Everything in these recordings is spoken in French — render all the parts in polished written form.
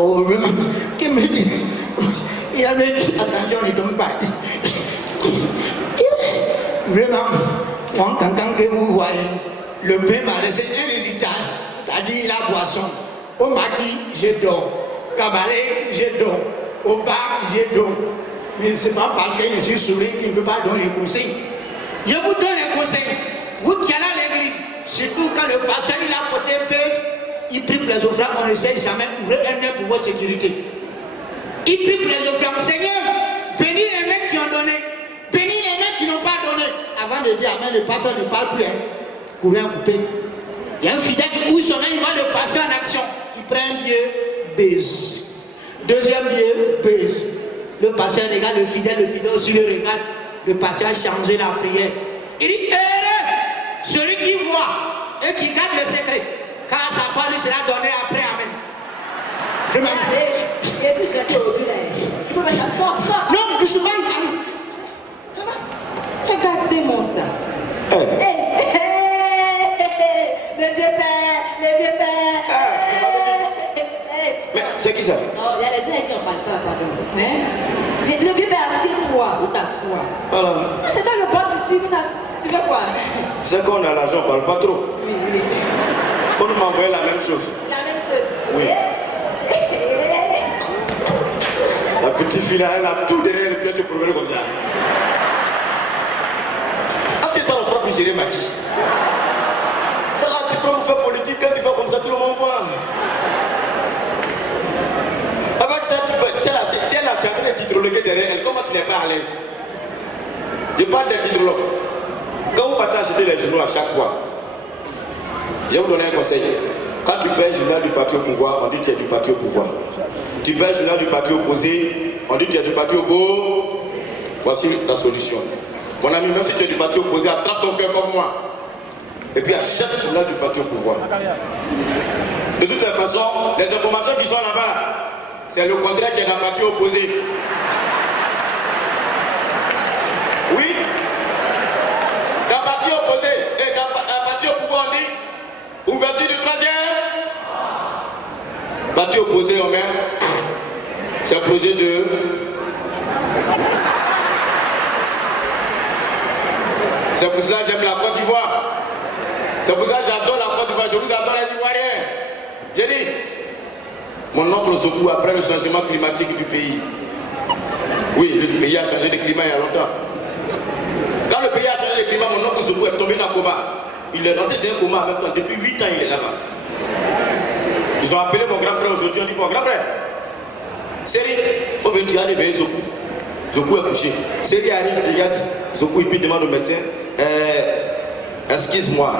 Oh, qui me dit, il avait dit, attention, ne tombe pas. Vraiment, quand que vous voyez, le pain m'a laissé un héritage, c'est-à-dire la boisson. Au maquis, j'ai dors. Cabaret, j'ai dors. Au bar, j'ai dors. Mais ce n'est pas parce que je suis souri qu'il ne peut pas donner les conseils. Je vous donne un conseil. Vous qui allez à l'église, surtout quand le pasteur il a porté pèse, il prie pour les offrandes, on ne sait jamais ouvrir un œil pour votre sécurité. Il prie pour les offrandes. Seigneur, bénis les mecs qui ont donné, bénis les mecs qui n'ont pas donné. Avant de dire amen, le pasteur ne parle plus. Courant coupé. Il y a un fidèle qui ouvre son œil, il voit le pasteur en action. Il prend un billet, baise. Deuxième billet, baise. Le pasteur regarde le fidèle aussi le regarde. Le pasteur a changé la prière. Il dit, celui qui voit et qui garde le secret, car sa part lui sera donnée après, amen. Je m'en Jésus, c'est aujourd'hui. Il faut mettre la force. Non, je suis pas regardez-moi ça. Le vieux père, le vieux père. Mais c'est qui ça? Non, il y a les gens qui n'en parlent pas, pardon. Le vieux père, assieds-toi ou t'assois. Voilà. C'est toi le boss ici, tu veux quoi? C'est qu'on a l'argent, on ne parle pas trop. Oui. Faut nous m'envoyer la même chose. La même chose. Oui. La petite fille là, elle a tout derrière les pieds se promener comme ça. Ah, c'est ça le propre géré maquis. Ça là, tu peux me faire politique quand tu vas comme ça, tout le monde voit. Avec ça, tu peux. Si elle a train de t'hydrologuer derrière elle, comment tu n'es pas à l'aise? Je parle des hydrologues. Quand vous partez acheter les journaux à chaque fois, je vais vous donner un conseil. Quand tu payes le journal du parti au pouvoir, on dit que tu es du parti au pouvoir. Tu payes le journal du parti opposé, on dit que tu es du parti opposé. Voici la solution. Mon ami, même si tu es du parti opposé, attrape ton cœur comme moi. Et puis achète le journal du parti au pouvoir. De toute façon, les informations qui sont là-bas, c'est le contraire qui est dans le parti opposé. Oui. Dans le parti opposé et dans le parti au pouvoir, on dit ouverture du troisième. Parti opposé, on met. C'est un projet de. C'est pour cela que j'aime la Côte d'Ivoire. C'est pour ça que j'adore la Côte d'Ivoire. Je vous adore les Ivoiriens. J'ai dit, mon oncle Zoku, après le changement climatique du pays. Oui, le pays a changé de climat il y a longtemps. Quand le pays a changé de climat, mon oncle Zoku est tombé dans le coma. Il est rentré d'un coma en même temps. Depuis 8 ans, il est là-bas. Ils ont appelé mon grand frère aujourd'hui. On dit, mon grand frère, Série, il faut venir, tu as réveillé Zoku. Zoku est couché. Série arrive, regarde Zoku, et puis demande au médecin, excuse-moi,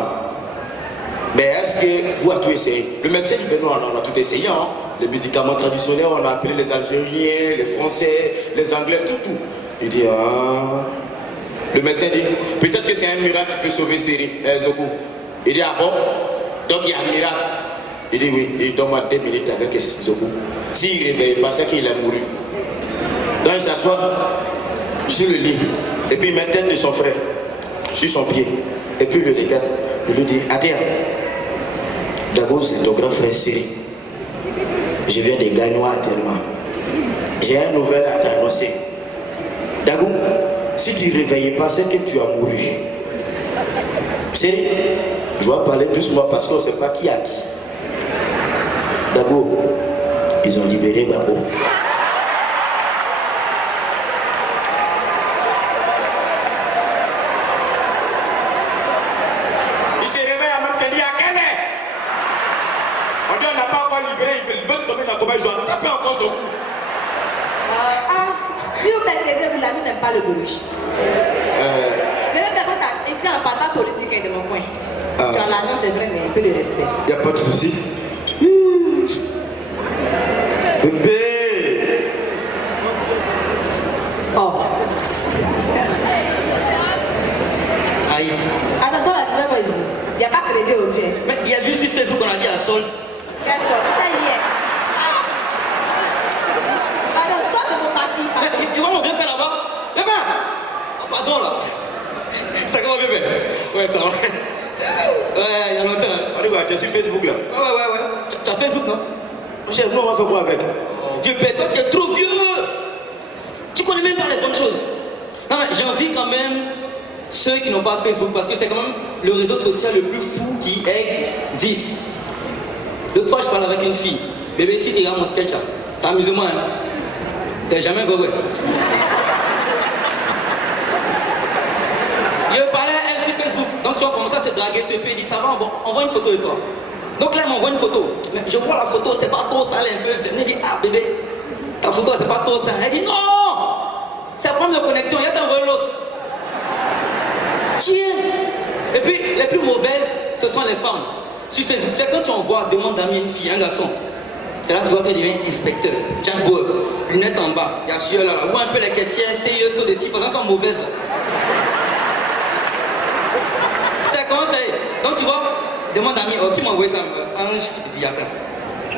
mais est-ce que vous avez tout essayé? Le médecin dit, ben non, on a tout essayé. Hein. Les médicaments traditionnels, on a appelé les Algériens, les Français, les Anglais, tout. Il dit, ah. Le médecin dit, peut-être que c'est un miracle qui peut sauver Série, Zoku. Il dit, ah bon? Donc il y a un miracle. Il dit, oui, il donne-moi 2 minutes avec Zoku. S'il ne réveille pas, c'est qu'il est mouru. Donc il s'assoit sur le lit. Et puis il met tête de son frère sur son pied. Et puis il le regarde. Il lui dit, Adrien, d'abord c'est ton grand frère Siri. Je viens de gagner tellement. J'ai un nouvel à t'annoncer. D'abord, si tu ne réveilles pas, c'est que tu as mouru. Siri, je dois parler doucement parce qu'on ne sait pas qui a qui. D'abord, ils ont libéré Babo. Il se réveille à même temps, il dit à quelle heure? On dit on n'a pas encore libéré, ils veulent tomber dans le coma, ils ont attrapé encore son cou. Si vous maîtrisez, vous n'avez pas le bourriche. Mais même quand ici en partant politique est de mon point. Tu as l'argent, c'est vrai, mais un peu de respect. Il n'y a pas de souci. Bébé! Oh. Aïe. Attends, là, tu vas pas ici. Il n'y a pas crédit aujourd'hui. Mais il y a juste sur Facebook qu'on a dit à solde. Quelle sorte? Tu t'as hier. Pardon, sors de mon papier. Tu vois mon vieux-père là-bas? Bébé! Pardon là. Ça comment bébé? Ouais, ça va. Ouais, il y a longtemps. On dit quoi, tu es sur Facebook là? Ouais. Tu as Facebook, non? Mon cher, nous on va faire quoi avec? Vieux père, toi tu es trop vieux. Tu connais même pas les bonnes choses. Non mais j'envie quand même ceux qui n'ont pas Facebook parce que c'est quand même le réseau social le plus fou qui existe. L'autre fois je parle avec une fille. Bébé, si tu regardes mon sketch là, c'est amusement hein. T'es jamais vrai. Je parlais à elle sur Facebook. Donc tu vas commencer à se draguer, te payer, dit ça va, bon, envoie une photo de toi. Donc là elle m'envoie une photo. Mais je vois la photo, c'est pas trop ça, elle est un peu. Elle dit ah bébé, ta photo c'est pas trop ça. Elle dit non, c'est un problème de connexion, il y a t'envoyer l'autre. Tiens. Et puis les plus mauvaises, ce sont les femmes. Sur Facebook, c'est quand tu envoies, demande d'amis une fille, un garçon. Et là tu vois qu'elle devient inspecteur. Django, lunettes en bas, il y a celui là, ou un peu les caissières, CIE, sur des sites, parce qu'elles sont mauvaises. C'est comment c'est. Donc tu vois, demande d'amis, oh, qui m'a envoyé ça? Ange, il dit attends.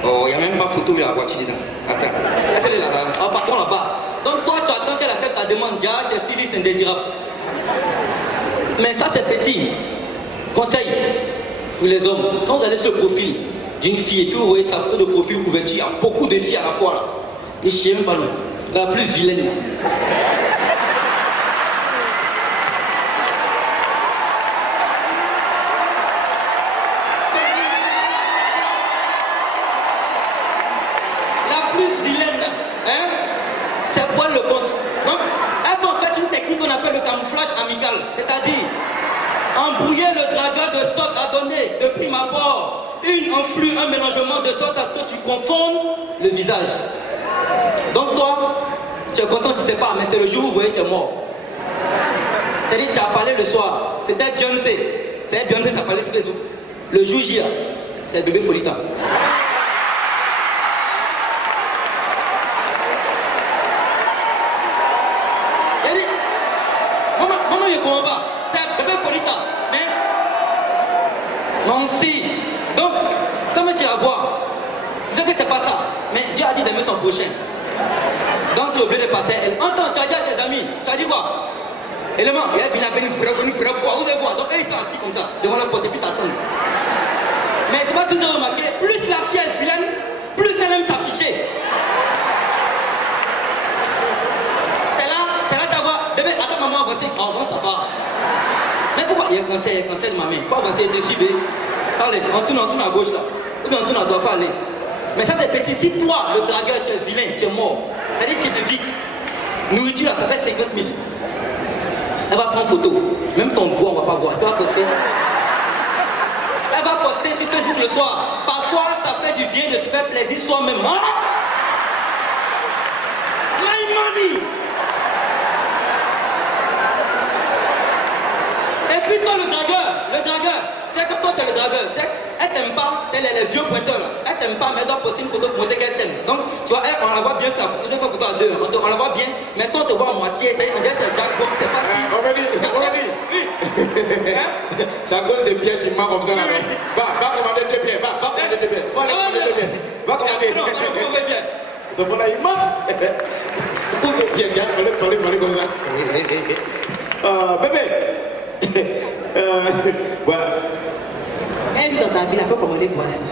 Oh, il n'y a même pas photo de la voiture dedans. Attends. Est-ce qu'elle est là-bas? Oh, par contre là-bas. Donc toi, tu attends qu'elle accepte ta demande. Tu es sur liste indésirable. Mais ça, c'est petit. Conseil pour les hommes. Quand vous allez sur le profil d'une fille et que vous voyez sa photo de profil couverture, il y a beaucoup de filles à la fois là. Et je ne sais même pas loin. La plus vilaine. C'est-à-dire, embrouiller le dragueur de sorte à donner, de prime abord, une enflure, un mélangement de sorte à ce que tu confondes le visage. Donc toi, tu es content, tu ne sais pas, mais c'est le jour où vous voyez tu es mort. C'est-à-dire, tu as parlé le soir, c'était Beyoncé. C'est Beyoncé qui a parlé sur Facebook. Le jour J, c'est bébé Folita. Non, si. Donc, comme tu vas voir, tu sais que c'est pas ça. Mais Dieu a dit d'aimer son prochain. Donc, tu es obligé de passer. Entends, tu as dit à tes amis, tu as dit quoi? Élément, il y a bien venu, vous allez voir. Donc, ils sont assis comme ça, devant la porte, et puis t'attends. Mais c'est pas toujours remarqué, plus la fille est vilaine, plus elle aime s'afficher. C'est là, tu vas voir, bébé, attends, maman, avancer. Oh, bon, ça va. Mais pourquoi? Il y a un conseil de ma main. Il faut avancer dessus, bébé. Allez, on tourne à gauche là. Ou bien on tourne à droite, faut aller. Mais ça c'est petit. Si toi, le dragueur, tu es vilain, tu es mort. C'est-à-dire que tu te vite. Nourriture là, ça fait 50 000. Elle va prendre photo. Même ton doigt, on va pas voir. Elle va poster. Elle va poster sur Facebook le soir. Parfois, ça fait du bien de se faire plaisir soi-même. Hein? My money! Et puis toi, le dragueur, c'est comme toi tu es le dragueur, elle t'aime pas, elle est les vieux pointeurs là, elle t'aime pas, mais elle doit poster une photo pour montrer qu'elle t'aime. Donc, tu vois, on la voit bien sur la photo à deux, on la voit bien, mais toi on te voit à moitié, c'est-à-dire on dirait que c'est bon, c'est pas si... On va dire. C'est à cause des pieds qui marquent comme ça là. Va commander 2 pieds, va commander 2 pieds. Faut aller commander 2 pieds. Va commander. Non, commander bien. Donc on a une marque. Où est bien, on va parler comme ça. Bébé. Voilà. Elle vit dans ta vie, il faut commander boisson.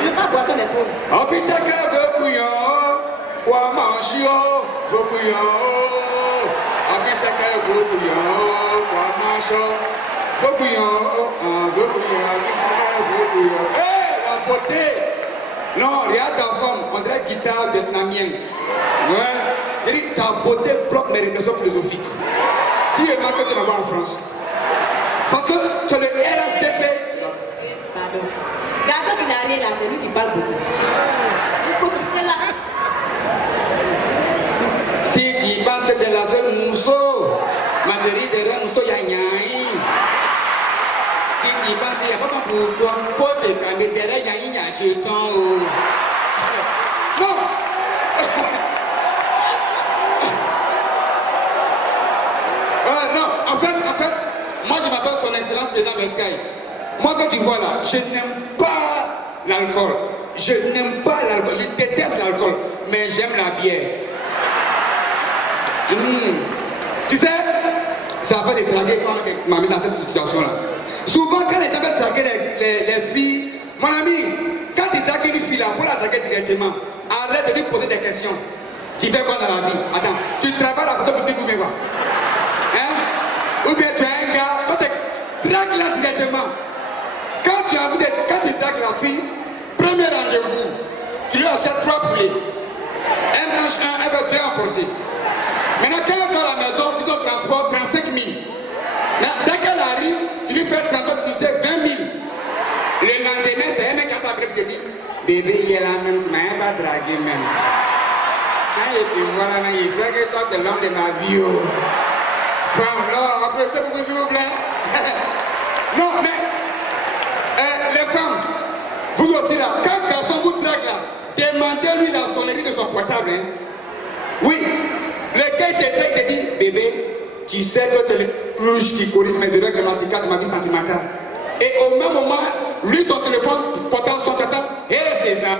Je veux pas boisson les pauvres. En plus, chacun veut bouillon, ou à manger, veut bouillon. En plus, chacun veut bouillon, ou à manger, veut bouillon, veut bouillon. Hé, la beauté! Non, regarde ta femme, on dirait guitare vietnamienne. Ouais. Je dis, ta beauté bloque mes réflexions philosophiques. Si elle manque de l'avoir en France. Parce que c'est le RSDP. Pardon. Garçon qui n'a rien là, c'est lui qui parle beaucoup. Il faut quitter là. Si tu penses que tu es la seule mousseau, ma chérie, derrière mousseau, il y a Nyaï. Si tu penses qu'il n'y a pas pour toi, il faut te calmer. Derrière Nyaï, il y a Chétan. Non! Non, en fait, moi je m'appelle son excellence président Mescaï. Moi quand tu vois là, je n'aime pas l'alcool. Je n'aime pas l'alcool, je déteste l'alcool, mais j'aime la bière. Tu sais, ça va pas te draguer quand on m'a mis dans cette situation là. Souvent quand les gens veulent draguer les filles, mon ami, quand Quand tu dragues une fille là, il faut la draguer directement. Arrête de lui poser des questions. Tu fais quoi dans la vie? Attends, tu travailles à la photo publique ou bien quoi? Hein? Ou bien tu as un gars, quand tu dragues là directement. Quand tu dragues la fille, premier rendez-vous, tu lui achètes 3 poulets. Un mange un, elle veut 2 emporter. Maintenant, quand elle va à la maison, tu dois transport 35 000. Dès qu'elle arrive, tu lui fais transport de 20 000. Le lendemain, c'est un mec qui t'appelle et te dit, bébé, il est là même, tu m'as pas dragué même. Quand il te voit là, il sait que toi, tu es l'homme de ma vie. Femme, là, après, c'est beaucoup, s'il vous plaît. Non, mais, les femmes, vous aussi là, quand le garçon vous drague là, demandez-lui la sonnerie de son portable. Hein. Oui, le gars te dit, bébé, tu sais que tu es le rouge qui corrige mes erreurs grammaticales de ma vie sentimentale. Et au même moment, lui, son téléphone portable, son portable, hé César,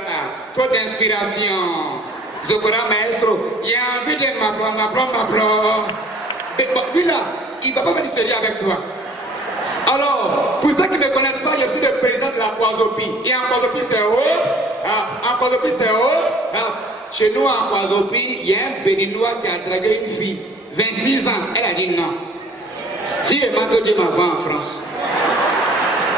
trop d'inspiration. Zokora maestro, il a envie de m'apprendre. Mais bon, lui là, il ne va pas faire du sérieux avec toi. Alors, pour ceux qui ne me connaissent pas, je suis le président de la Kwazopie. Et en Kwazopie, c'est haut. En Kwazopie, c'est haut. Chez nous, en Kwazopie, il y a un Béninois qui a dragué une fille. 26 ans. Elle a dit non. Si elle m'a Dieu m'avant en France.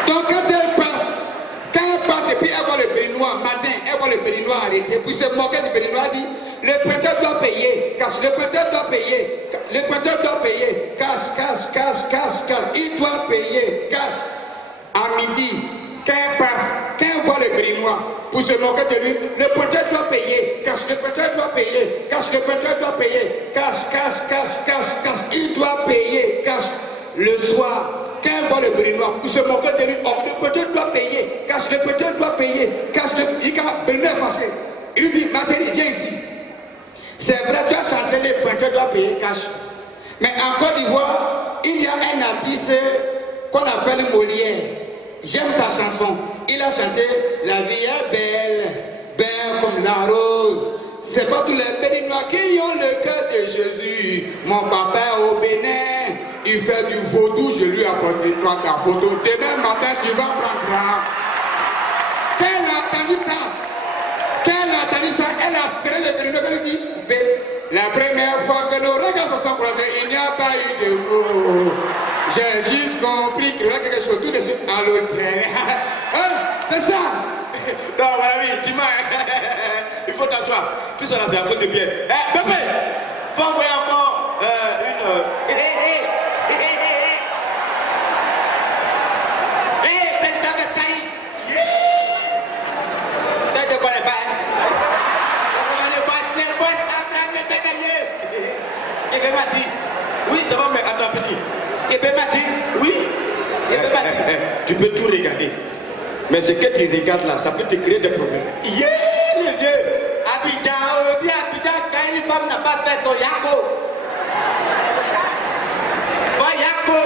Donc, quand elle passe et puis elle voit le Béninois, matin, elle voit le Béninois arrêté, puis se moquer du Béninois, elle dit, le prêteur doit payer, cash, le prêteur doit payer, le prêteur doit payer, cash, il doit payer, cash. À midi, quand elle voit le Béninois, pour se moquer de lui, le prêteur doit payer, cash, le prêteur doit payer, cash, le prêteur doit payer, cash, il doit payer, cash. Le soir, quand elle voit le Béninois, pour se moquer de lui, le prêteur doit payer, cash, le prêteur doit payer, cash, il a Béninois passé. Il lui dit, ma chérie, viens ici. C'est vrai, tu as chanté, le prêteur doit payer cash. Mais en Côte d'Ivoire, il y a un artiste qu'on appelle Molière. J'aime sa chanson. Il a chanté La vie est belle, belle comme la rose. C'est pas tous les Béninois qui ont le cœur de Jésus. Mon papa est au Bénin, il fait du vaudou, je lui apporte toi ta photo. Demain matin, tu vas prendre ça. Quand elle a entendu ça, elle a serré le Béninois, elle lui dit, la première fois que nos regards se sont croisés, il n'y a pas eu de mots. J'ai juste compris qu'il y aurait quelque chose tout de suite à l'hôtel. C'est ça. Non, mon ami, dis-moi, il faut t'asseoir. Tout ça là, c'est à cause de Pierre. Pépé, faut envoyer encore une... président de Caï. Tu ne connais pas, hein? Tu ne connais pas, Et ben m'a dit, oui, ça va, mais attends, petit. Et ben m'a dit, oui. Et ben m'a dit, tu peux tout regarder. Mais ce que tu regardes là, ça peut te créer des problèmes. Yeah, les vieux. Abidjan, quand une femme n'a pas fait son yako. Bon yako.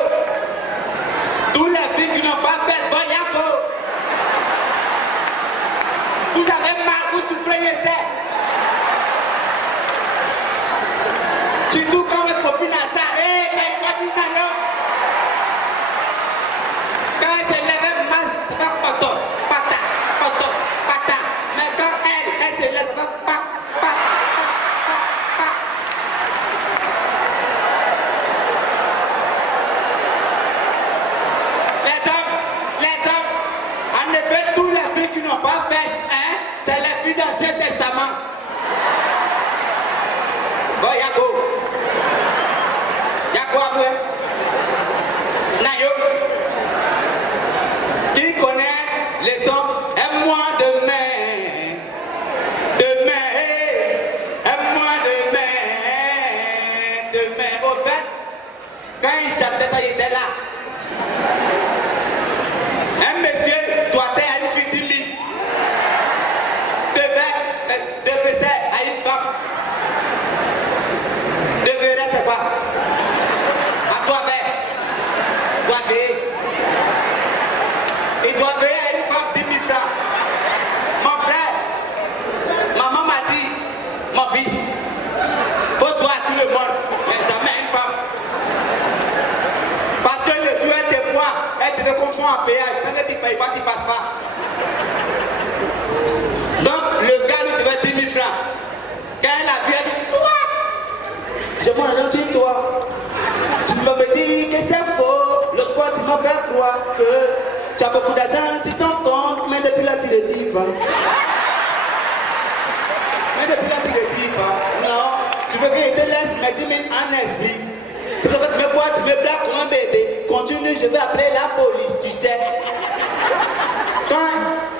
Tous les filles qui n'ont pas fait bon yako. Vous avez mal, vous souffrez, surtout quand votre copine a ça. Quand elle se lève, elle marche, ça va pata. Mais quand elle se lève, ça va pa. Les hommes, en effet, tous les filles qui n'ont pas fait, hein, c'est les filles d'Ancien Testament. Bon, Yako après. Nayo. Qui connaît les hommes? Aime-moi demain. Aime-moi demain. Au fait, quand il chantait ça, il était là. Un monsieur doit faire à une fille du lit. Devait faire à une femme. Devrait c'est quoi? À toi faire. Il doit veiller à une femme 10 000 francs. Mon frère, maman m'a dit, mon fils, faut toi à tout le monde, mais jamais une femme. Parce que le jour des fois, elle te comprend en péage. Quand elle ne paye pas, tu ne passes pas. Donc le gars lui devait 10 000 francs. Quand la fille a dit, toi, j'ai mon argent sur toi. Tu me dis que c'est faux. L'autre fois, tu m'as fait croire que tu as beaucoup d'argent sur ton compte, mais depuis là, tu ne le dis pas. Mais depuis là, tu ne le dis pas. Non, tu veux que je te laisse me 10 000 en esprit. Tu veux que tu me vois, tu me blagues comme un bébé. Continue, je vais appeler la police, tu sais. Quand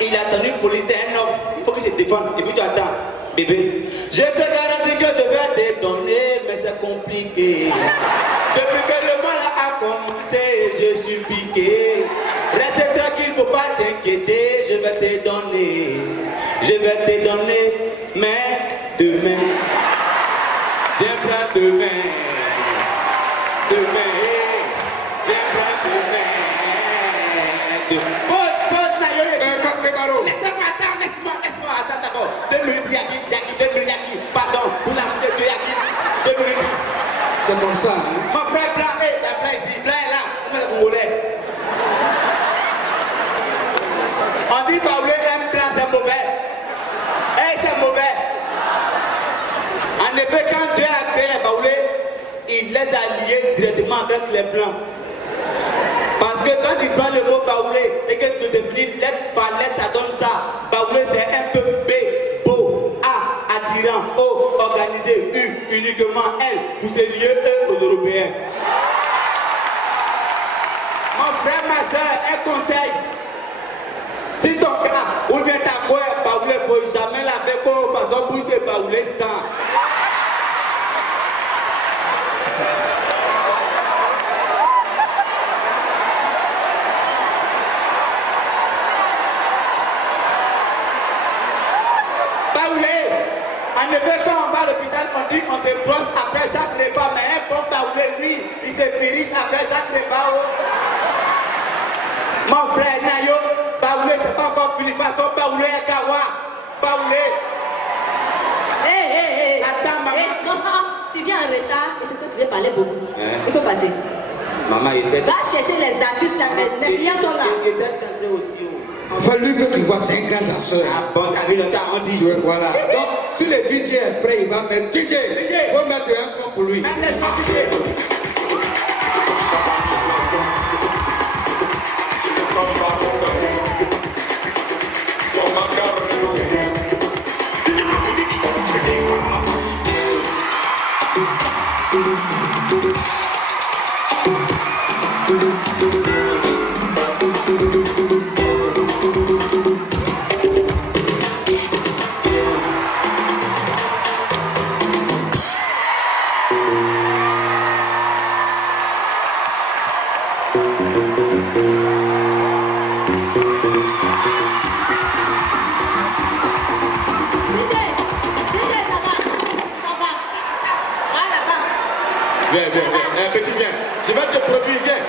il a tenu police, c'est un homme. Il faut qu'il se défende. Et puis tu attends. Bébé, je te garantis que je vais te donner, mais c'est compliqué. Depuis que le mal a commencé, je suis piqué. Reste tranquille, faut pas t'inquiéter, je vais te donner. Je vais te donner, mais demain. Viens prendre demain. Demain. Viens prendre demain. Pose, Nayoye. Laisse-moi, attends d'abord. 2 minutes, Yaki, 2 minutes, Yaki. Pardon, pour l'amour de Dieu, Yaki. 2 minutes. C'est comme ça, hein? Mon frère blanc, la blanc ici, blanc est là. Comment est congolais? On dit Baoulé aime blanc, c'est mauvais. C'est mauvais. En effet, quand Dieu a créé les Baoulés, il les a liés directement avec les blancs. Parce que quand tu prends le mot Baoulé et que tu définis lettre par lettre, ça donne ça. Baoulé, c'est un peu B, beau, A, attirant, O, organisé, U, uniquement, L, pour se lier eux aux Européens. Mon frère, ma soeur, un conseil. Si ton gars ou bien ta coeur Baoulé, il ne faut jamais la faire comme façon pour te Baoulé sans. En effet, quand on va à l'hôpital, on dit qu'on se brosse après chaque repas, mais un bon Baoulé, lui, il se firise après chaque repas. Oh. Mon frère Nayo, Baoulé, c'est pas encore fini, façon Baoulé et Kawa. Baoulé. Hé, attends, maman. Non, tu viens en retard et c'est que tu veux parler beaucoup. Il faut passer. Maman, essaie. Va chercher les artistes, les clients sont là. Essaie de danser aussi. Enfin, lui que tu vois, c'est un grand danseur. Ah bon, t'as vu le temps, on dit. Voilà. Donc, si le DJ est prêt, il va mettre DJ. Il faut mettre un son pour lui. Viens, petit, viens. Je vais te produire, viens.